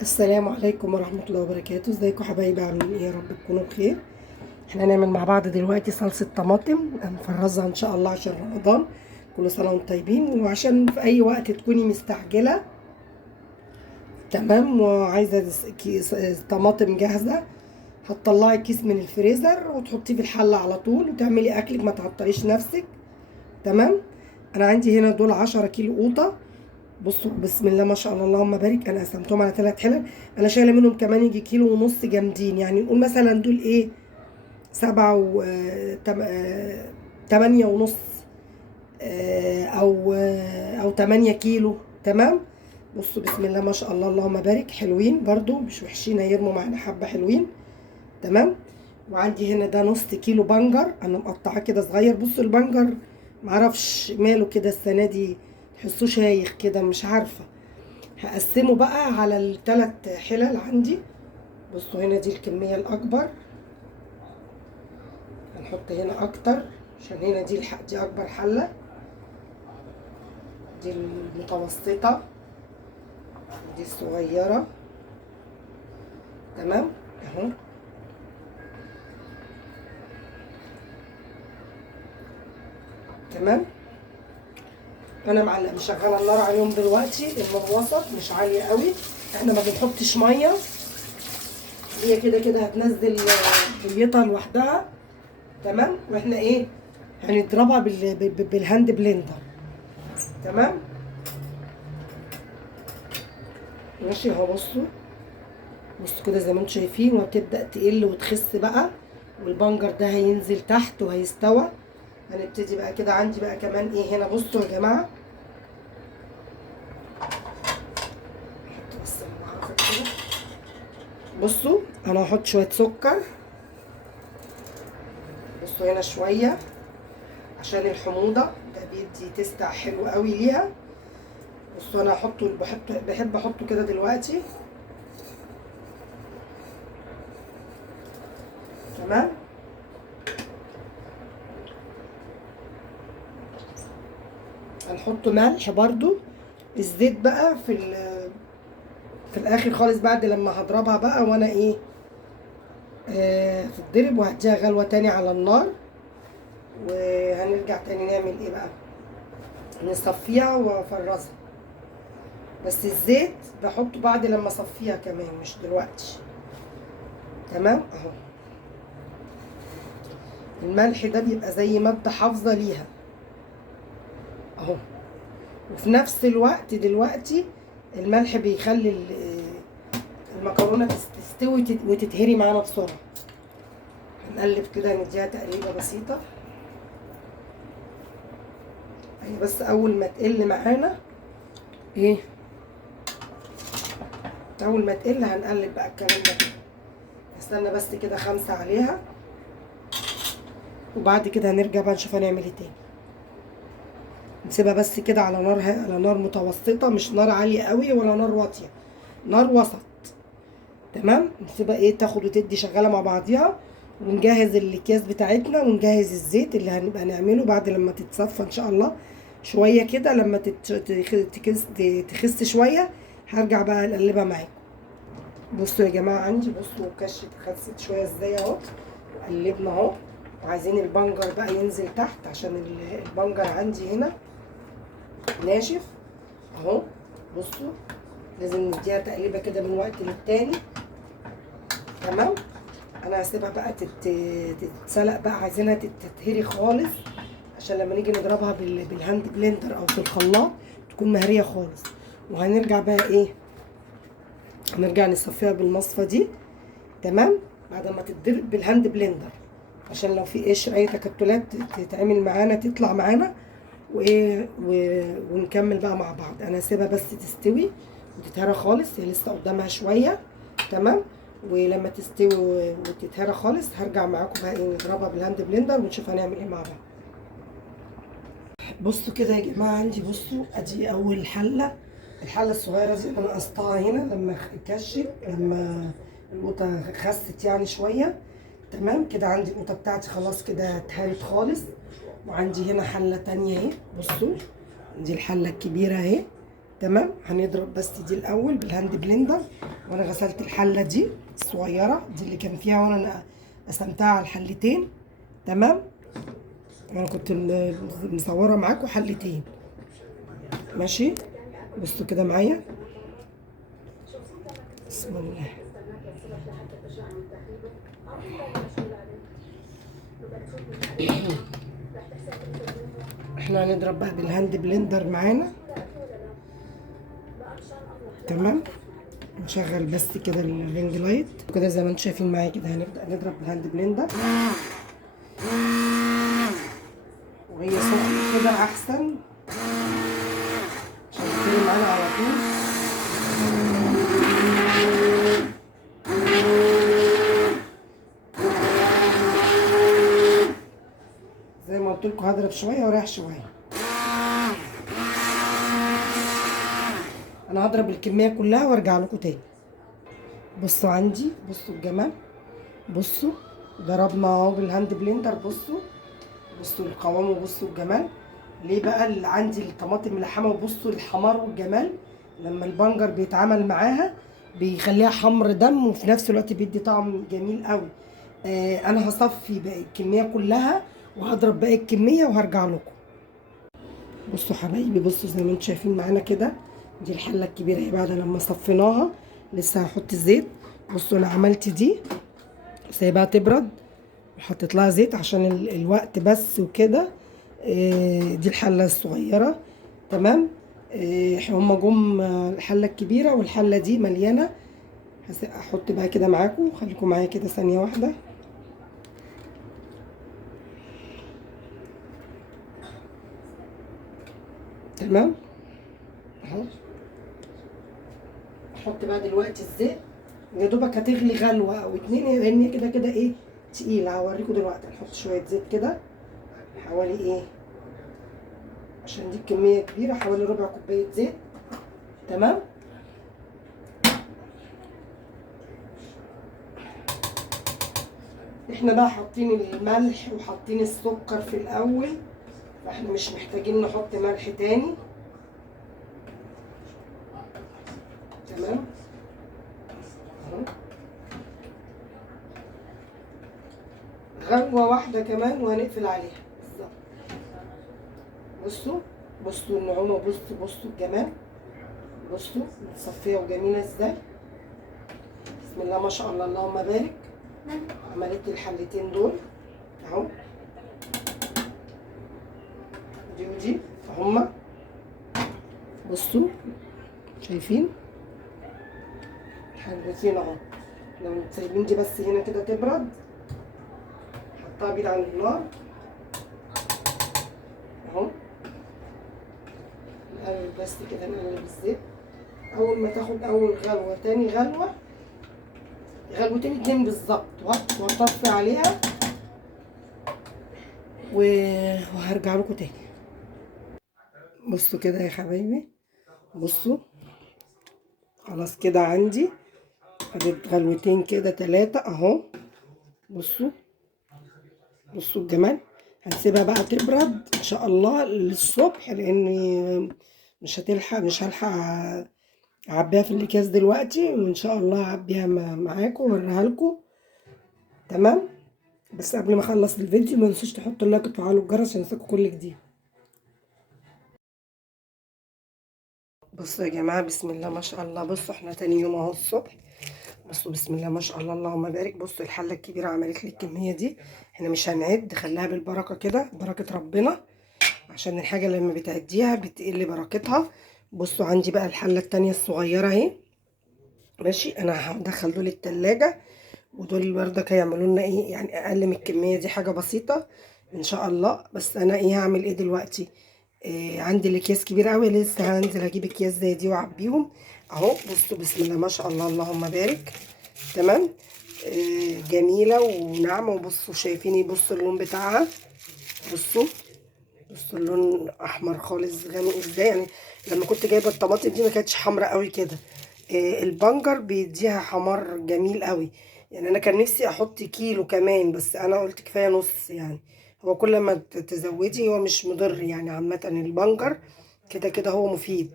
السلام عليكم ورحمة الله وبركاته. ازيكم حبايبي؟ عاملين ايه؟ يا رب تكونوا بخير. احنا هنعمل مع بعض دلوقتي صلصة طماطم هنفرزها ان شاء الله عشان رمضان. كل سنة وانتم طيبين، وعشان في اي وقت تكوني مستعجلة تمام وعايزة طماطم جاهزة، هتطلعي كيس من الفريزر وتحطيه في الحلة على طول وتعملي اكلك، ما تعطليش نفسك. تمام. انا عندي هنا دول 10 كيلو قوطة. بصوا بسم الله ما شاء الله اللهم بارك، انا قسمتهم على 3 حلل. انا شايله منهم كمان يجي كيلو ونص جامدين، يعني نقول مثلا دول ايه، 8 ونص، او 8 كيلو. تمام. بصوا بسم الله ما شاء الله اللهم بارك، حلوين برضو مش وحشين، هيرموا معانا حبه حلوين. تمام. وعندي هنا ده نص كيلو بنجر انا مقطعاه كده صغير. بصوا البنجر معرفش ماله كده السنه دي، تحسوه شايخ كده، مش عارفه. هقسمه بقى على ال3 حلل عندي. بصوا هنا دي الكمية الأكبر، هنحط هنا أكتر عشان هنا دي أكبر حلة، دي المتوسطة، دي الصغيرة. تمام اهو. تمام. أنا مشغلة النار عليهم دلوقتي، النار وسط مش عالية قوي، احنا ما بنحطش مية، هي كده كده هتنزل بليطة لوحدها. تمام. واحنا ايه، هنضربها بالهاند بلندر. تمام. ماشي اهو. بصوا كده زي ما انتم شايفين، وهتبدأ تقل وتخس بقى، والبنجر ده هينزل تحت وهيستوى. هنبتدي بقى كده. عندي بقى كمان ايه هنا، بصوا يا جماعة، احط بس المعرفة كده. بصوا انا هحط شوية سكر، بصوا هنا شوية عشان الحموضة، ده بيدي تيست حلو قوي ليها. بصوا انا هحطه، بحب احطه كده دلوقتي. تمام. هنحط ملح برضو. الزيت بقى في الاخر خالص بعد لما هضربها بقى، وانا ايه تتضرب، وهديها غلوه تاني على النار. وهنرجع تاني نعمل ايه بقى، نصفيها وافرزها. بس الزيت بحطه بعد لما اصفيها كمان، مش دلوقتي. تمام اهو. الملح ده بيبقى زي مادة حافظة ليها اهو. وفي نفس الوقت دلوقتي الملح بيخلي المكرونة تستوي وتتهري معانا بسرعة. هنقلب كده، نديها تقليبة بسيطة يعني، بس اول ما تقل معانا ايه، اول ما تقل هنقلب بقى الكلام ده. استنى بس كده 5 عليها، وبعد كده هنرجع بقى نشوف هنعمل ايه تاني. نسيبها بس كده على نار متوسطة، مش نار عالية قوي ولا نار واطية، نار وسط. تمام. نسيبها ايه تاخد وتدي شغالة مع بعضيها، ونجهز الاكياس بتاعتنا، ونجهز الزيت اللي هنبقى نعمله بعد لما تتصفى ان شاء الله شوية كده. لما تخس شوية هرجع بقى اقلبها معاكم. بصوا يا جماعة عندي، بصوا كشت خست شوية ازاي اهو، وقلبنا اهو. وعايزين البنجر بقى ينزل تحت، عشان البنجر عندي هنا ناشف اهو. بصوا لازم نديها تقليبه كده من وقت للتاني. تمام. انا هسيبها بقى تتسلق بقى، عايزينها تتهري خالص، عشان لما نيجي نضربها بالهاند بلندر او في الخلاط تكون مهريه خالص. وهنرجع بقى ايه، هنرجع نصفيها بالمصفى دي. تمام. بعد ما تتضرب بالهاند بلندر، عشان لو في قشر اي تكتلات تتعمل معانا تطلع معانا، وايه ونكمل بقى مع بعض. انا هسيبها بس تستوي وتتهرى خالص، هي لسه قدامها شويه. تمام. ولما تستوي وتتهرى خالص هرجع معاكم بقى ايه، نضربها بالهاند بلندر ونشوف هنعمل ايه مع بعض. بصوا كده يا جماعه عندي، بصوا ادي اول حله، الحله الصغيره دي انا قصتها هنا لما كشت، لما القوطه خست يعني شويه. تمام كده. عندي القوطه بتاعتي خلاص كده اتهرت خالص. وعندي هنا حله تانية اهي، بصوا دي الحله الكبيره اهي. تمام. هنضرب بس دي الاول بالهاند بلندر وانا غسلت الحله دي الصغيره دي اللي كان فيها، وانا قسمتها على الحلتين. تمام. انا كنت مصوره معاكم حلتين. ماشي. بصوا كده معايا. بسم الله. احنا هنضرب بقى بالهاند بلندر معانا. تمام. نشغل بس كده الرينج لايت كده زي ما انتم شايفين معايا كده. هنبدا نضرب بالهاند بلندر وهي سخنه كده احسن عشان تطير معانا على طول. زي ما قلت لكم هضرب شويه ورايح شويه. انا هضرب الكميه كلها وارجع لكم تاني. بصوا عندي، بصوا الجمال، بصوا ضربنا اهو بالهاند بلندر. بصوا القوام وبصوا الجمال. ليه بقى اللي عندي الطماطم ملحمه؟ وبصوا الحمار والجمال لما البنجر بيتعامل معاها بيخليها حمر دم وفي نفس الوقت بيدي طعم جميل قوي. انا هصفي باقي الكميه كلها وهضرب باقي الكميه وهرجع لكم. بصوا حبايبي، بصوا زي ما انتم شايفين معانا كده. دي الحله الكبيره اهي بعد لما صفيناها. لسه هحط الزيت. بصوا انا عملت دي سايباها تبرد وحطيت لها زيت عشان الوقت بس وكده. دي الحله الصغيره. تمام. هما جم الحله الكبيره والحله دي مليانه. احط بقى كده معاكم، خليكم معايا كده ثانيه واحده. تمام اهو. احط بقى دلوقتي الزيت. يا دوبك هتغلي غلوه او اتنين لان كده كده ايه تقيله. هوريكم دلوقتي. هنحط شويه زيت كده حوالي ايه عشان دي الكميه كبيره، حوالي ربع كوبايه زيت. تمام. احنا بقى حاطين الملح وحاطين السكر في الاول، فاحنا مش محتاجين نحط ملح تاني. تمام اهو. غلوه واحده كمان وهنقفل عليها بالظبط. بصوا النعومه. بصوا الجمال. بصوا متصفيه وجميله ازاي. بسم الله ما شاء الله اللهم بارك. عملت لي الحلتين دول اهو. دي ودي هما. بصوا شايفين حلتين اهو. لو سايبين دي بس هنا كده تبرد، حطها بعيد عن النار اهو. نقلب بس كده، نقلب الزيت. اول ما تاخد اول غلوه تاني غلوه، غلوتين اتنين بالظبط، واطفي عليها وهرجع لكم تاني. بصوا كده يا حبايبي. بصوا خلاص كده عندي خدت غلوتين كده 3 اهو. بصوا الجمال. هنسيبها بقى تبرد ان شاء الله للصبح لان مش هلحق اعبيها في الاكياس دلوقتي، وان شاء الله اعبيها معاكم واوريها لكم. تمام. بس قبل ما اخلص الفيديو ما تنسوش تحطوا اللايك وتفعلوا الجرس عشان يوصلكوا كل جديد. بصوا يا جماعه، بسم الله ما شاء الله. بصوا احنا تاني يوم اهو الصبح. بصوا بسم الله ما شاء الله اللهم بارك. بصوا الحله الكبيره عملت لي الكميه دي. احنا مش هنعد، خليها بالبركه كده، بركه ربنا، عشان الحاجه لما بتعديها بتقل بركتها. بصوا عندي بقى الحله التانيه الصغيره اهي. ماشي. انا هدخل دول التلاجة ودول بردك هيعملوا لنا ايه يعني اقل من الكميه دي، حاجه بسيطه ان شاء الله. بس انا ايه هعمل ايه دلوقتي؟ عندي الاكياس كبيره قوي، لسه هنزل اجيب اكياس زي دي واعبيهم اهو. بصوا بسم الله ما شاء الله اللهم بارك. تمام. جميله وناعمه. وبصوا شايفين، بصوا اللون بتاعها. بصوا اللون احمر خالص غامق ازاي يعني. لما كنت جايبه الطماطم دي ما كانتش حمراء قوي كده. البنجر بيديها حمار جميل قوي. يعني انا كان نفسي احط كيلو كمان بس انا قلت كفايه نص يعني. هو كل ما تزودي هو مش مضر يعني. عامه البنجر كده كده هو مفيد.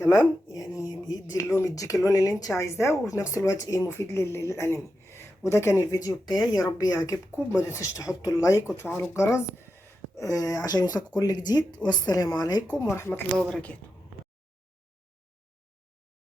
تمام، يعني بيدي اللون، يديك اللون اللي انت عايزاه، وفي نفس الوقت ايه مفيد للانيميا. وده كان الفيديو بتاعي، يا رب يعجبكم. ما تنسوش تحطوا اللايك وتفعلوا الجرس عشان يوصلكم كل جديد. والسلام عليكم ورحمة الله وبركاته.